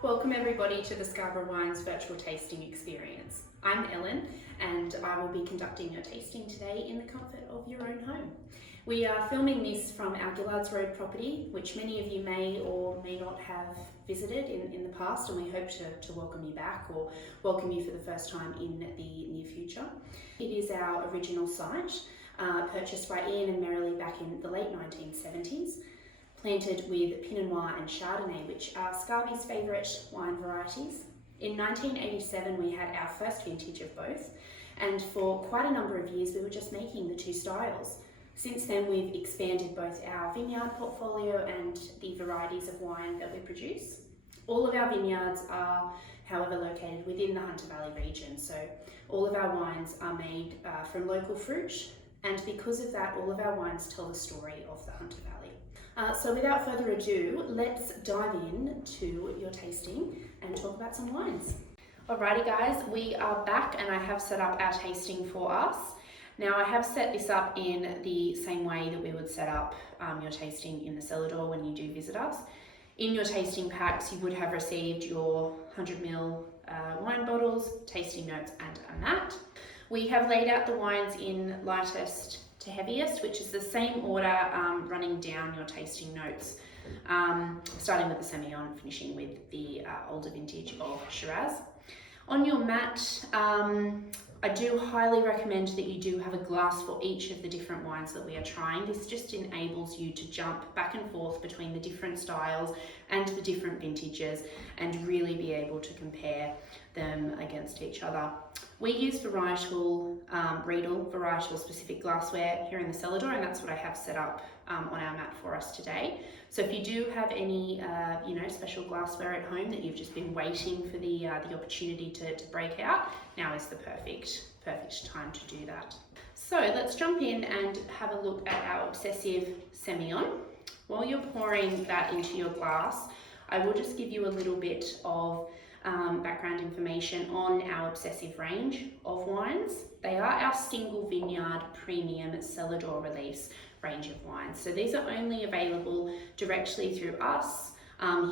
Welcome everybody to the Scarborough Wines virtual tasting experience. I'm Ellen and I will be conducting your tasting today in the comfort of your own home. We are filming this from our Gillards Road property, which many of you may or may not have visited in the past, and we hope to welcome you back or welcome you for the first time in the near future. It is our original site, purchased by Ian and Merrily back in the late 1970s. Planted with Pinot Noir and Chardonnay, which are Scarby's favourite wine varieties. In 1987 we had our first vintage of both, and for quite a number of years we were just making the two styles. Since then we've expanded both our vineyard portfolio and the varieties of wine that we produce. All of our vineyards are, however, located within the Hunter Valley region, so all of our wines are made from local fruit, and because of that all of our wines tell the story of the Hunter Valley. So without further ado, let's dive into your tasting and talk about some wines. Alrighty guys, we are back and I have set up our tasting for us. Now I have set this up in the same way that we would set up your tasting in the cellar door when you do visit us. In your tasting packs you would have received your 100ml wine bottles, tasting notes and a mat. We have laid out the wines in lightest to heaviest, which is the same order running down your tasting notes, starting with the Semillon, finishing with the older vintage of Shiraz. On your mat, I do highly recommend that you do have a glass for each of the different wines that we are trying. This just enables you to jump back and forth between the different styles and the different vintages and really be able to compare them against each other. We use varietal, Riedel varietal specific glassware here in the cellar door, and that's what I have set up on our mat for us today. So if you do have any special glassware at home that you've just been waiting for the opportunity to break out, now is the perfect time to do that. So let's jump in and have a look at our Obsessive Semillon. While you're pouring that into your glass, I will just give you a little bit of background information on our Obsessive range of wines. They are our single vineyard premium cellar door release range of wines. So these are only available directly through us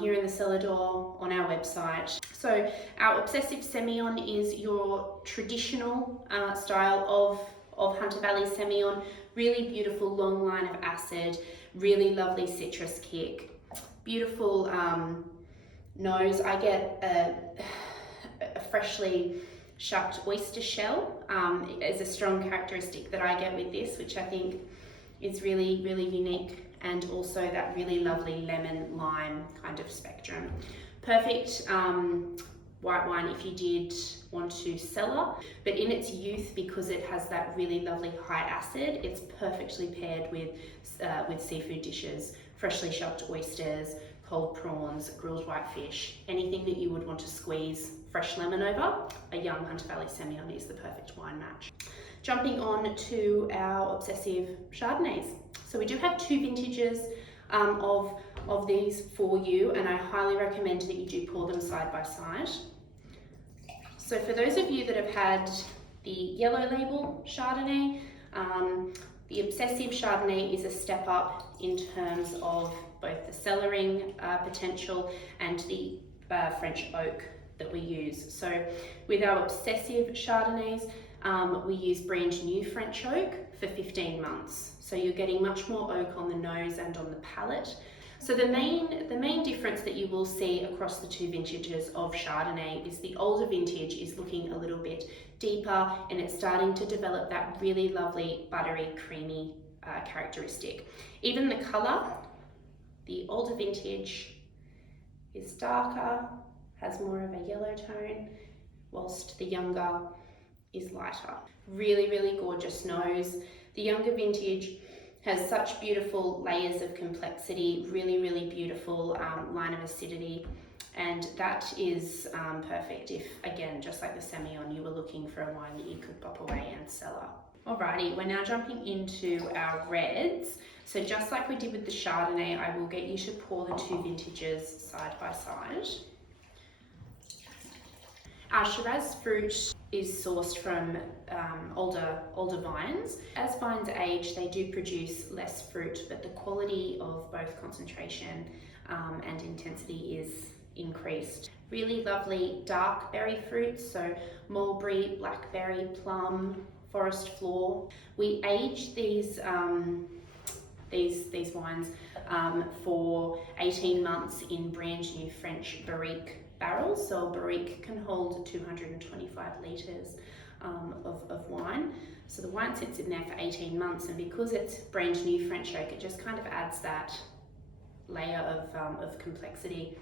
here in the cellar door on our website. So our Obsessive Semillon is your traditional style of Hunter Valley Semillon. Really beautiful long line of acid, really lovely citrus kick, beautiful nose. I get a freshly shucked oyster shell as a strong characteristic that I get with this, which I think is really, really unique, and also that really lovely lemon lime kind of spectrum. Perfect white wine if you did want to cellar, but in its youth, because it has that really lovely high acid, it's perfectly paired with seafood dishes, freshly shucked oysters, cold prawns, grilled whitefish, anything that you would want to squeeze fresh lemon over. A young Hunter Valley Semillon is the perfect wine match. Jumping on to our Obsessive Chardonnays. So we do have two vintages of these for you, and I highly recommend that you do pour them side by side. So for those of you that have had the yellow label Chardonnay, the Obsessive Chardonnay is a step up in terms of both the cellaring potential and the French oak that we use. So with our Obsessive Chardonnays, we use brand new French oak for 15 months. So you're getting much more oak on the nose and on the palate. So the main difference that you will see across the two vintages of Chardonnay is the older vintage is looking a little bit deeper, and it's starting to develop that really lovely buttery creamy characteristic. Even the colour, the older vintage is darker, has more of a yellow tone, whilst the younger is lighter. Really, really gorgeous nose. The younger vintage has such beautiful layers of complexity, really, really beautiful line of acidity, and that is perfect if, again, just like the Semillon, you were looking for a wine that you could pop away and cellar. Alrighty, we're now jumping into our reds. So just like we did with the Chardonnay, I will get you to pour the two vintages side by side. Our Shiraz fruit is sourced from older vines. As vines age, they do produce less fruit, but the quality of both concentration and intensity increased. Really lovely dark berry fruits, so mulberry, blackberry, plum, forest floor. We age these wines for 18 months in brand new French barrique barrels. So a barrique can hold 225 litres of wine. So the wine sits in there for 18 months, and because it's brand new French oak, it just kind of adds that layer of complexity.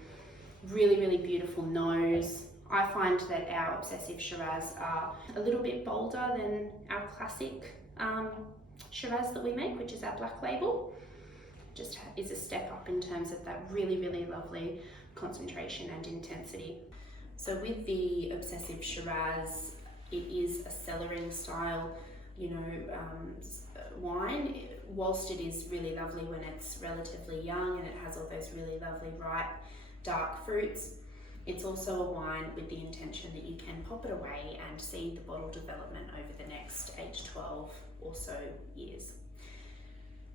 Really, really beautiful nose. I find that our Obsessive Shiraz are a little bit bolder than our classic Shiraz that we make, which is our black label. Just is a step up in terms of that really, really lovely concentration and intensity. So with the Obsessive Shiraz, it is a cellaring style, wine. Whilst it is really lovely when it's relatively young and it has all those really lovely ripe dark fruits, it's also a wine with the intention that you can pop it away and see the bottle development over the next 8 to 12 or so years.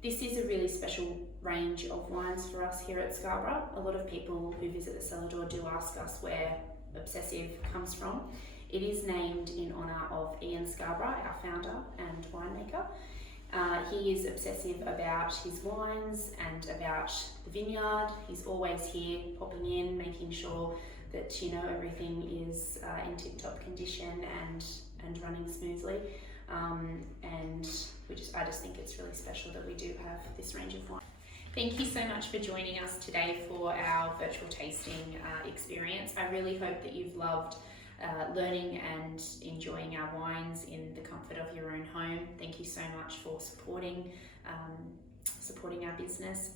This is a really special range of wines for us here at Scarborough. A lot of people who visit the cellar door do ask us where Obsessive comes from. It is named in honour of Ian Scarborough, our founder and winemaker. He is obsessive about his wines and about the vineyard. He's always here, popping in, making sure that everything is in tip-top condition and running smoothly. And I just think it's really special that we do have this range of wine. Thank you so much for joining us today for our virtual tasting experience. I really hope that you've loved learning and enjoying our wines in the comfort of your own home. Thank you so much for supporting our business.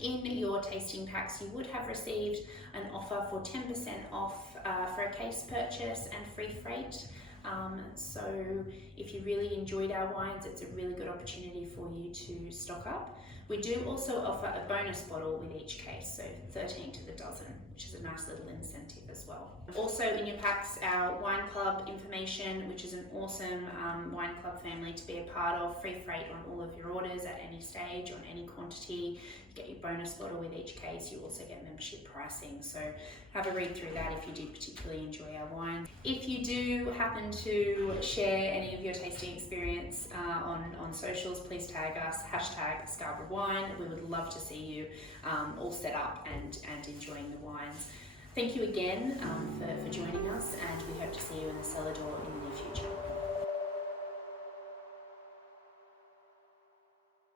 In your tasting packs, you would have received an offer for 10% off for a case purchase and free freight. So if you really enjoyed our wines, it's a really good opportunity for you to stock up. We do also offer a bonus bottle with each case, so 13 to the dozen, which is a nice little incentive as well. Also in your packs, our wine club information, which is an awesome wine club family to be a part of. Free freight on all of your orders at any stage, on any quantity. You get your bonus bottle with each case. You also get membership pricing, so have a read through that if you did particularly enjoy our wine. If you do happen to share any of your tasting experience on socials, please tag us, #Scarborough Wine. We would love to see you all set up and enjoying the wines. Thank you again for joining us, and we hope to see you in the cellar door in the near future.